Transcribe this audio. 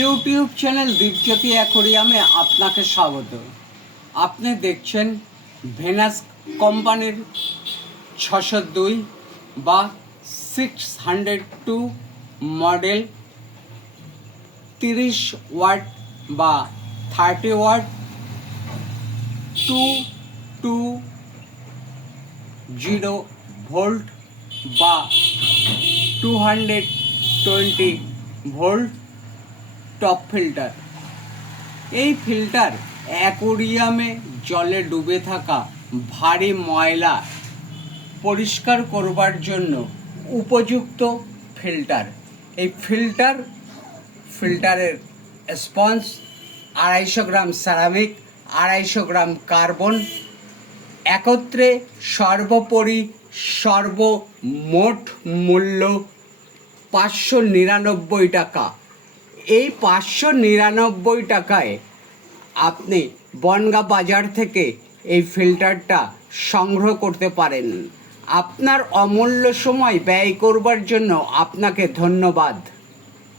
YouTube channel Dipjyoti অ্যাকোরিয়ামে আপনাকে স্বাগত। আপনি দেখছেন ভেনাস কোম্পানির 602 বা 602 মডেল 30 ওয়াট বা 30 ওয়াট 220 ভোল্ট বা 220 ভোল্ট টপ ফিল্টার। এই ফিল্টার অ্যাকোরিয়ামে জলে ডুবে থাকা ভারী ময়লা পরিষ্কার করবার জন্য উপযুক্ত ফিল্টার। এই ফিল্টারের স্পঞ্জ 250 গ্রাম সেরামিক, 250 গ্রাম কার্বন, একত্রে সর্বোপরি সর্বমোট মূল্য 599 টাকা। এই 599 টাকায় আপনি বনগাঁ বাজার থেকে এই ফিল্টারটা সংগ্রহ করতে পারেন। আপনার অমূল্য সময় ব্যয় করবার জন্য আপনাকে ধন্যবাদ।